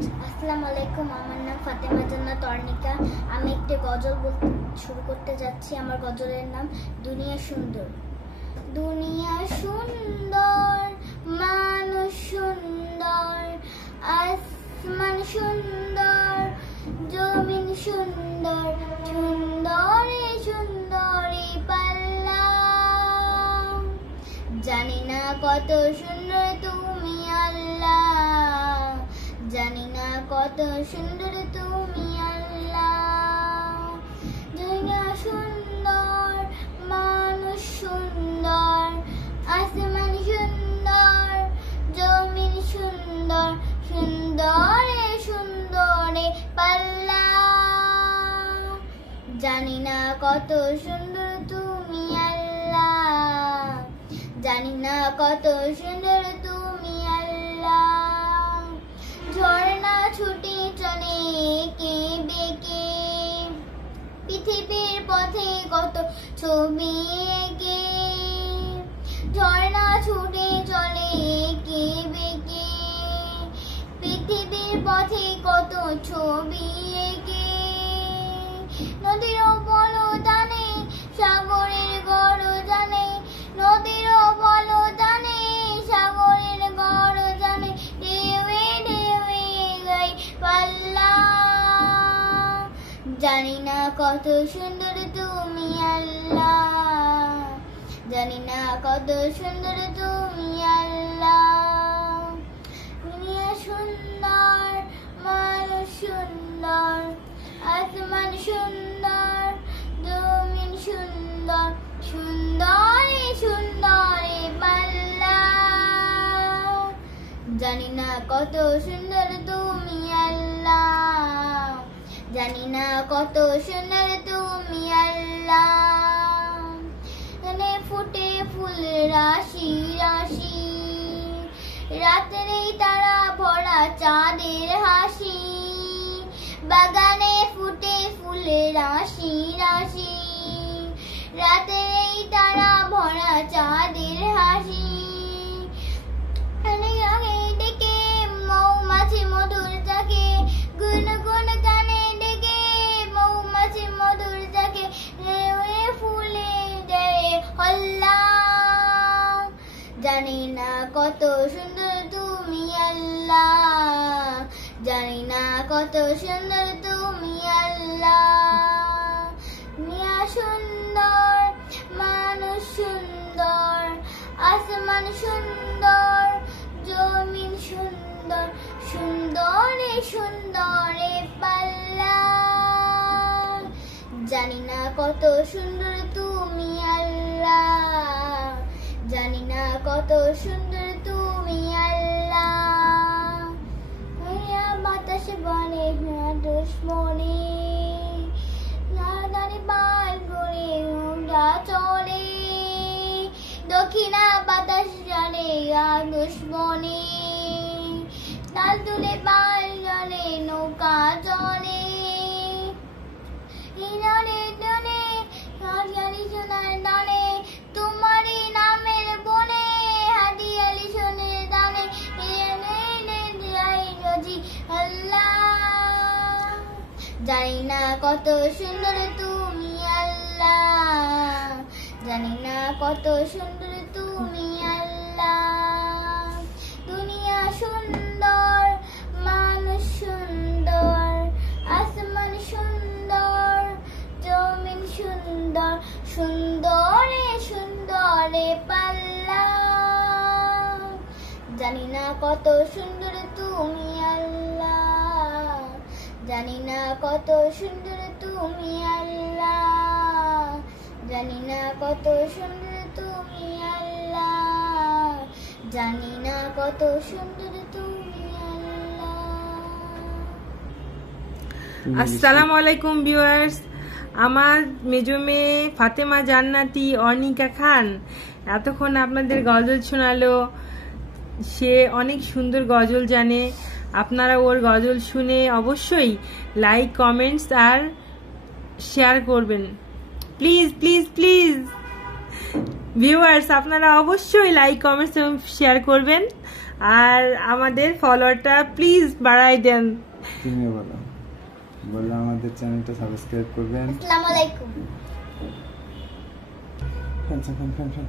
আসসালামু আলাইকুম, আমার নাম ফাতেমা জান্নাত অর্ণিকা। আমি একটি গজল শুরু করতে যাচ্ছি। আমার গজলের নাম দুনিয়া সুন্দর। দুনিয়া সুন্দর, মানুষ সুন্দর, আসমান সুন্দর, জমিন সুন্দর, সুন্দরে সুন্দরে পাল্লা। জানি না কত সুন্দর তুমি আল্লাহ, জানি না কত সুন্দর তুমি আল্লাহ। দুনিয়া সুন্দর, মানুষ সুন্দর, আসমান সুন্দর, জমিন সুন্দর, সুন্দরে সুন্দরে পাল্লা। জানি না কত সুন্দর তুমি আল্লাহ, জানি না কত সুন্দর তুমি আল্লাহ। ঝর্ণা ছুটে চলে কে বেঁকে, পৃথিবীর পথে কত ছবি এঁকে। ঝর্ণা ছুটে চলে কে বেঁকে, পৃথিবীর পথে কত ছবি এঁকে। নদীর বলদানে সাগরের গর্জনে, নদীর বলদানে সাগরের গর্জনে, ঢেউয়ে ঢেউয়ে গাই পাল্লা। জানি না কত সুন্দর তুমি আল্লাহ, জানি না কত সুন্দর তুমি আল্লাহ। দুনিয়া সুন্দর, মানুষ সুন্দর, আসমান সুন্দর, জমিন সুন্দর, সুন্দরে সুন্দরে পাল্লা। জানি না কত সুন্দর তুমি আল্লাহ, জানি না কত সুন্দর তুমি আল্লাহ। এখানে ফুটে ফুল রাশি রাশি, রাত্রে তারা ভরা চাঁদের হাসি। বাগানে ফুটে ফুল রাশি রাশি, রাত্রে তারা ভরা চাঁদের হাসি। ডেকে মৌমাছি মধুর চাকে, গুন গুন গানে ডেকে মৌমাছি মধুর চাকে, ফুলে দেয় হল্লা। জানি না কত সুন্দর তুমি আল্লাহ, জানি না কত সুন্দর তুমি আল্লাহ। দুনিয়া সুন্দর, মানুষ সুন্দর, আসমান সুন্দর, জমিন সুন্দর, সুন্দরে সুন্দরে পাল্লা। জানি না কত সুন্দর তুমি আল্লাহ, জানি না কত সুন্দর তুমি আল্লাহ। বাতাস বনে দুশ্মনে, বাল ঘুরে উড়া চলে। দক্ষিণা বাতাস জানে দুশ্মনে, তাল তুলে বাল জলে নৌকা চলে। হিরণে ডনে হারিয়ালি সোনার দানে, তোমারই নামের বনে হারিয়ালি সোনার দানে, আল্লাহ। জানি না কত সুন্দর তুমি আল্লাহ, জানি না কত সুন্দর তুমি আল্লাহ। দুনিয়া সুন্দর, মানুষ সুন্দর, আসমান সুন্দর, জমিন সুন্দর, সুন্দরে সুন্দরে পাল্লা। জানি না কত সুন্দর তুমি আল্লাহ, জানি না কত সুন্দর তুমি আল্লাহ, জানি না কত সুন্দর তুমি আল্লাহ, জানি না কত সুন্দর তুমি আল্লাহ। আসসালামু আলাইকুম ভিউয়ার্স, আমার মেজো মেয়ে ফাতেমা জান্নাতি অর্ণিকা খান এতক্ষণ আপনাদের গজল শোনালো। সে অনেক সুন্দর গজল জানে। আপনারা ওর গজল শুনে অবশ্যই লাইক, কমেন্টস আর শেয়ার করবেন। প্লিজ প্লিজ প্লিজ ভিউয়ার্স, আপনারা অবশ্যই লাইক, কমেন্টস এবং শেয়ার করবেন। আর আমাদের ফলোয়ারটা প্লিজ বাড়াই দেন। তুমি বলো, বলো আমাদের চ্যানেলটা সাবস্ক্রাইব করবেন। আসসালামু আলাইকুম। Fan fan fan fan